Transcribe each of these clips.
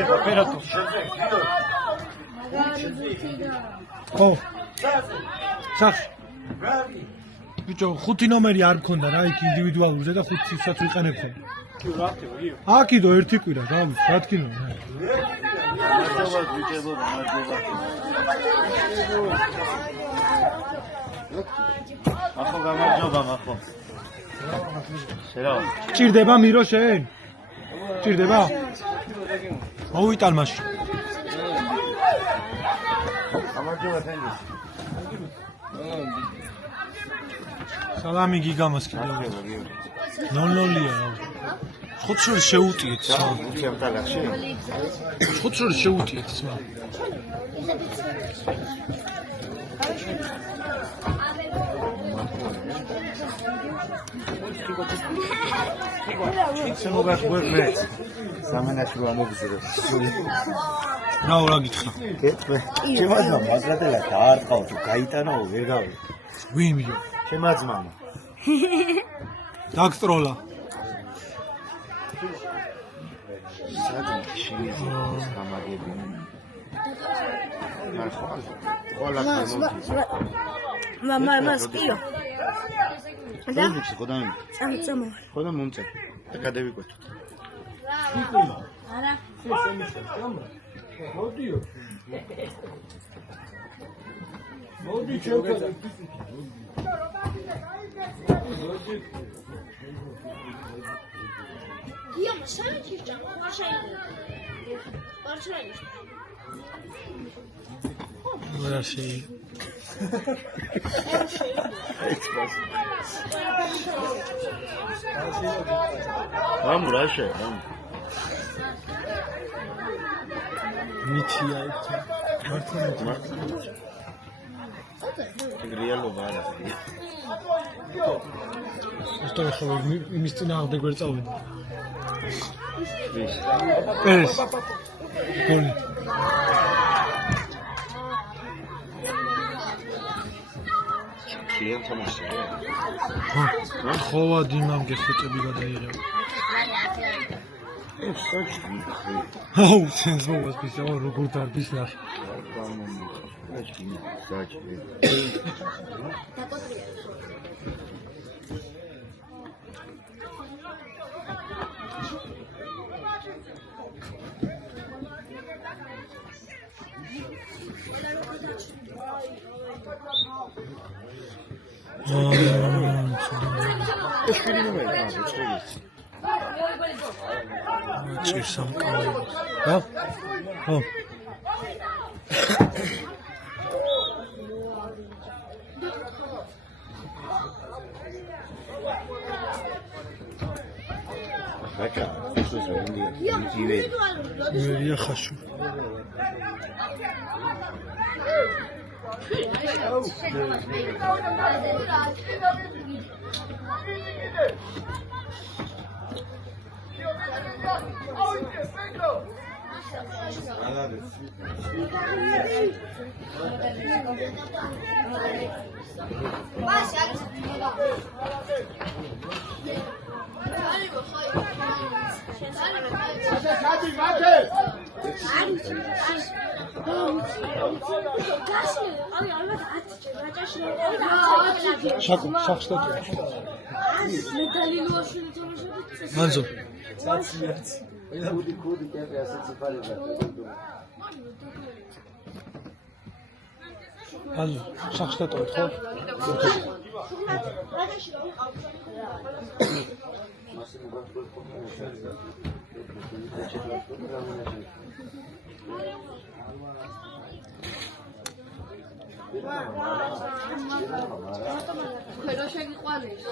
ხდება ფერატო. ხო. სახში. ბიჭო, 5 ნომერი არ მქონდა რა, იქ ინდივიდუალურზე და 5-საც ვიყენებ ხოლმე. აკიდო ერთი კვირა, დავით, რა თქმა უნდა. მადლობა ბიჭებო, მადლობა. ახო გამარჯობა, ახო. შერავა. ჭირდება მირო შენ? ჭირდება? მოვიტან მაშინ. გამარჯობა თენგის. სალამი გიგამას კიდევ. 0-0-ია რა. ხუთშორის შეუტიეთ სა. ჩემთაგაში. ხუთშორის შეუტიეთ სმა. შემოგას გვერდეთ. სამენაში ვამოგზიროს. რა რა გითხრა? კეთვე. ჩემაძმა მაგრატელა დაარტყაო თუ გაიტანაო ვერ გავი. ვინ მიჯო? ჩემაძმა. დაგსტროლა. სადმე შეიძლება გამაგები. ყველა მამა მასკიო. და ხოდამ. წამო. ხოდამ მომწე. და გადავიკვეთოთ. არა. მოდიო. მოდი ჩემთან. Я машинчик, машина. Машина. რა შეი. ამ რაშე, ამ. მითია იქ. მართლა რეალობა არა. ისტორია ხო იმის წინააღმდეგ ვერ წავედი. ეს. გოლი. კლიენტ თამაშია. ხოვა დინამ გეხოწები გადაიღება. აუ, სენს მოვას პისა, როგორ დარბის ნახე. ჭირსამ კავე. რა? ხო. ბაკა, ეს ის ვინდია. მერია ხაშუ. შაკო, სახშტატო. მანზო. კუდი კეპე ასეც ფარება. მანზო, სახშტატო ხო? Pero შეგვიყვანეს.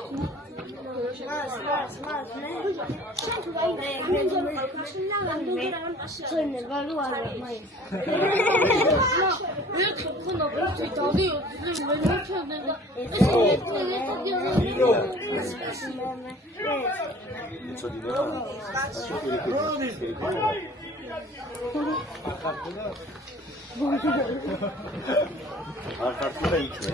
არ ხარკულა იჩვე.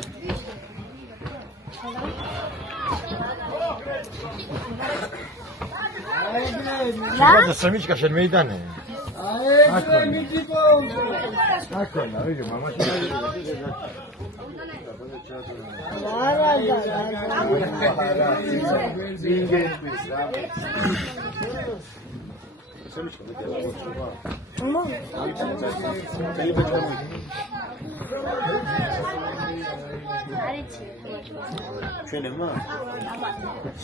რა? და სამიჩკა შენ მეიდანე. ჩვენებმა?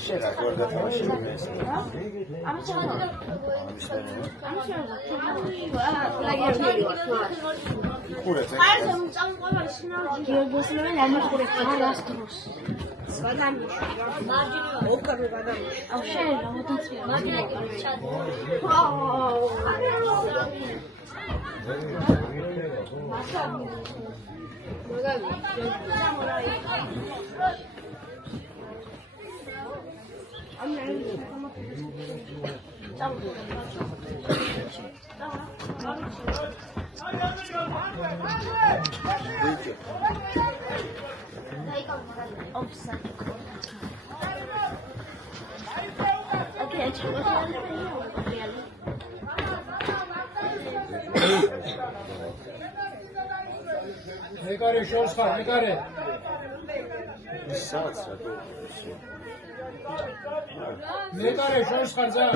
შენ რა გორდა თამაში იმეს? ხურეთ. მეკარე შორს ხარ, მეკარე. სადაც რა გქონდა? მეკარე შორს ხარ ზა.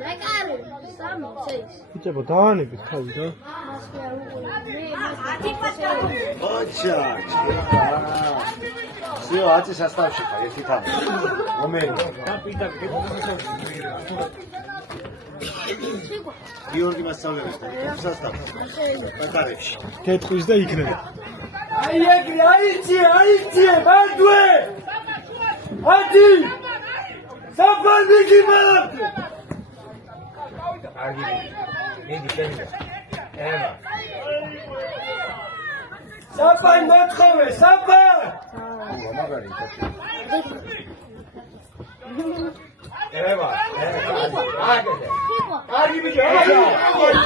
მეკარე, სამოცეს. ბიჭებო, დავანებით თავი რა. ოჩა, всё, ათი სასტავში ხარ, ერთი თამი. მომენტ. გიორგი მასწავლებელთან სასტავში. პატარებში. კეთხვის და იქნება. აი ეგრე, აიცი, ბანდვე! ათი! საფანდი მარტ! არგი. მიდი შენია. ემა. საფან მოთხოვე, საფან! მაგარი თქო. ემა. აგე. არგი ბიჭო, არგი!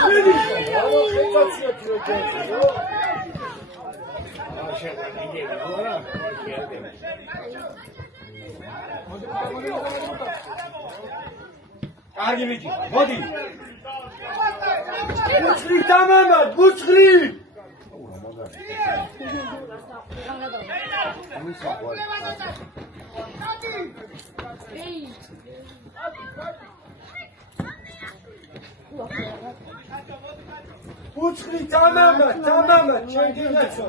მიდი! აუ, ხეთაცია თირო. კარგი ბიჭი, მოდი. ბუჩხლი დამამად, ბუჩხლი! ბუჩხლი დამამად, ჩვენ გინაცო.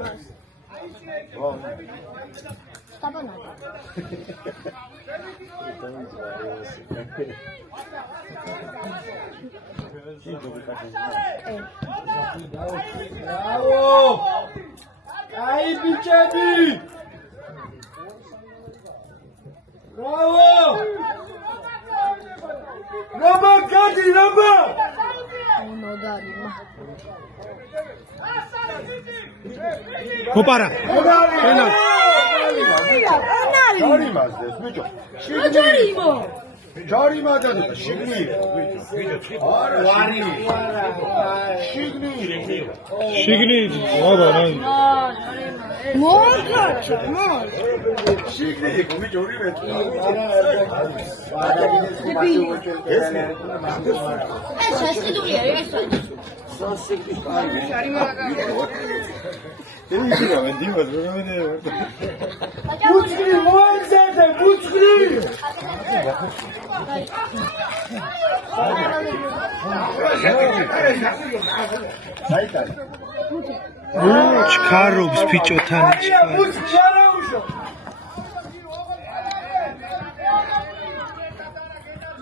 Bravo! Ai bicebi! Bravo! Rama gadi Rama! Hopara. Penal. ჯარი მასდეს, ბიჭო. ჯარიმო. ჯარი მაგარი, შიგნი. ბიჭო, არა, ვარი. შიგნი. შიგნი, აბა რა. შიგნი, ბიჭო, ორივე. ეს შეშიდულია ეს. Buçkri, muazzede, buçkri! ჩქარობს ბიჭოთან ჩქარობს. Buçkri arauşo!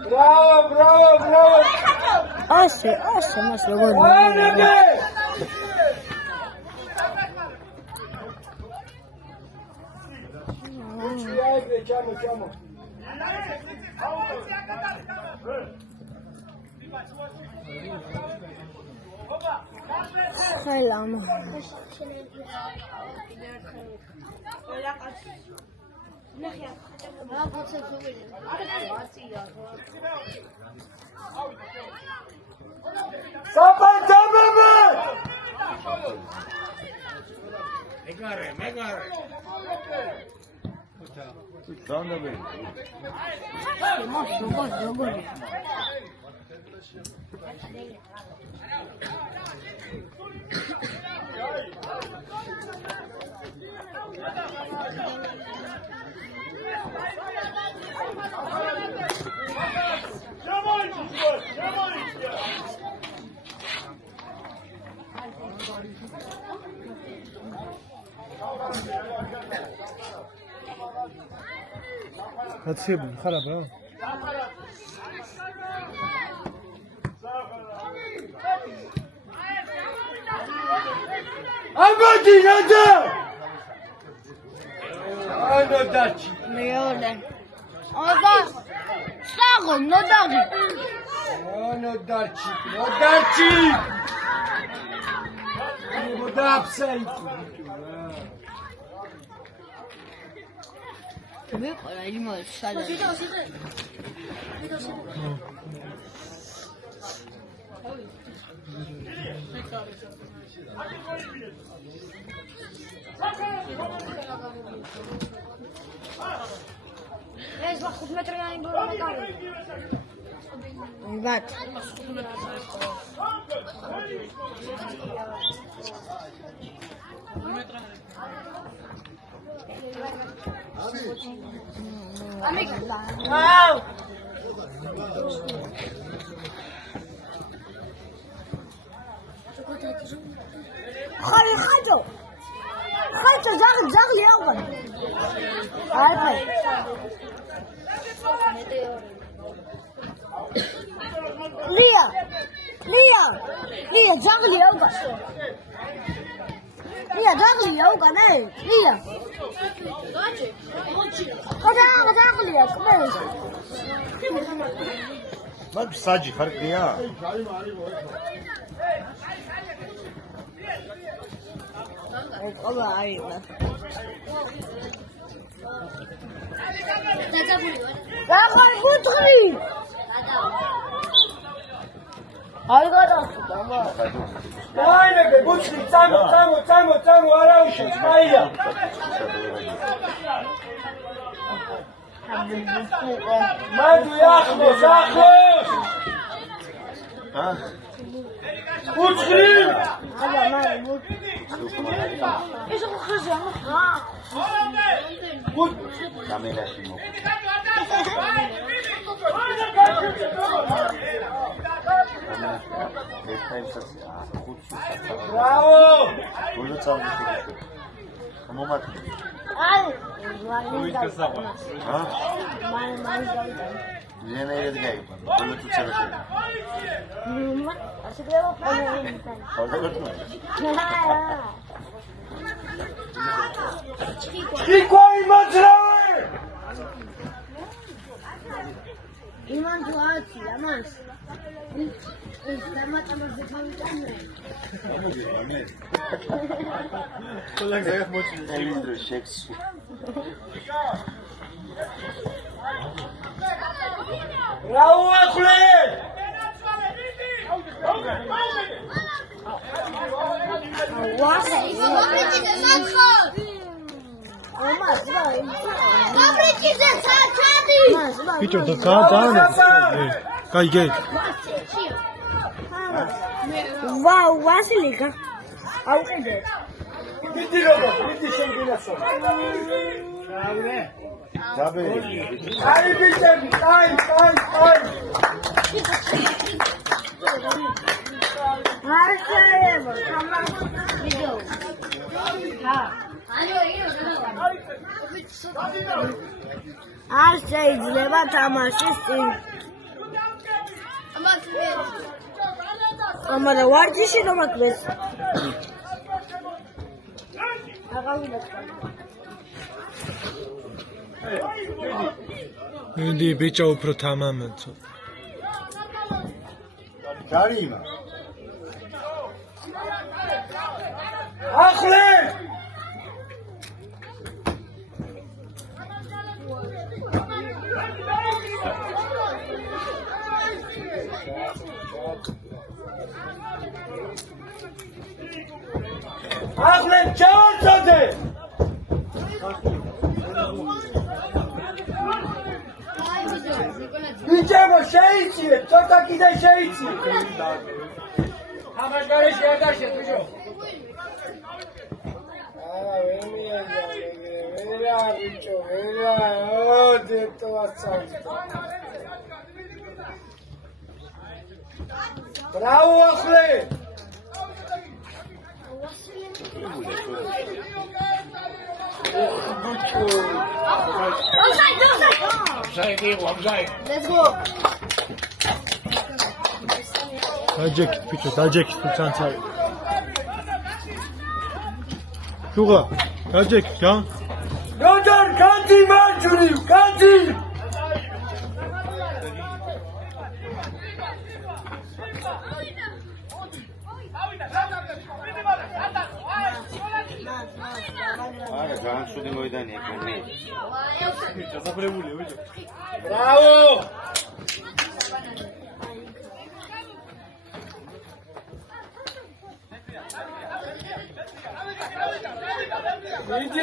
Bravo! Ase, mas lo voy. Anne! Çamo. Selam. Sapan tamamı! მეგარე. დაუნდაბერი. მას როგორი. გაცილებული ხარ აბა? Აბადი რადა? ანუ დაჩი. მეორე. აბა. საღო ნოდაღი. ანუ დაჩი. მოდაფსაიტი. ვიყარა იმას სადაც. ეს 5 მეტრიანი ბოლო კარი. ვიღათ. აუ! ხაჭო ზაღლი აღარ. აი. ლია ზაღლი აღარ. ლია ზაღლი აღარ ე. ლია. ზაღლია კმელი. მაგ საჯი ხარ ყია? ეს ყოლა აიღა. დაღარ გუთრი. აი გადასულა. დაინებე ბუჩი, წამო, არაუშენ, მაია. მანდ ახმოს. ბუჩი! აბა მარი ეს ხო ხაზია? კამერაში მო. ბრავო! ბოლო წამოდი. მომატ. აი, ვარ ჰა? მარი ზენა ერთ გაიგო. ბოლო წამოდი. ასე გრევა პანელი. ხოდა გეტყვი. ჩიკო იმაძრავე! იმან თუ აცი ამას. ეს დამატებაზე გავიტანე. კოლეგა მოწი. ელინდრო შექს. რაო ახლე! ვასი, გაბრიჭიზე საჩადი. ბიჭო დაანე. გაიგე. ვაუ, ვასილიკა. აუყიდე. მიდი როგორ, მიდი შემგინასო. დაბერი. აი ბიჭები, აი. არჩევა, ვიდეო. ჰა. არ შეიძლება თამაშის წინ. ამარა ვარჯიში რომ აკრეს. მინდი ბიჭო უფრო თამამაცო. გარიმა. ახლე! ახლე ჩავარწოდე! ბიჭებო, შეიციეთ, ცოტა კიდე შეიციეთ. თამაშგარეში არ დაშეთ, ბიჭო. ვერა, ბიჭო, ვერა, დეტო ასწავლე. Bravo, Asle! Let's go. დაჯექით ბიჭო, დაჯექით თუცანცარი. შუღა, დაჯექით რა? Rodar, kanti marjuni, kanti! არა, განსული მოედანი ეკონი. Bravo!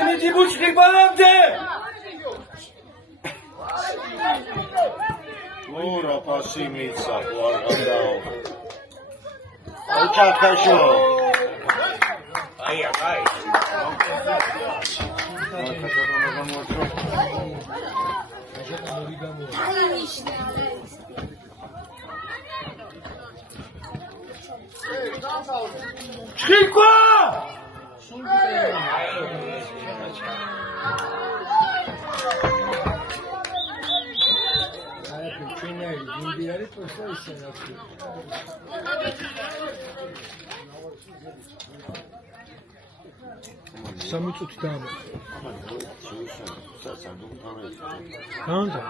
Midi buçuk balamde! ორა პასი მიცა, არ განდაო. ოჩახაშო. აი. Chikwa! სამი წუთი დაამოწ. დაანდა.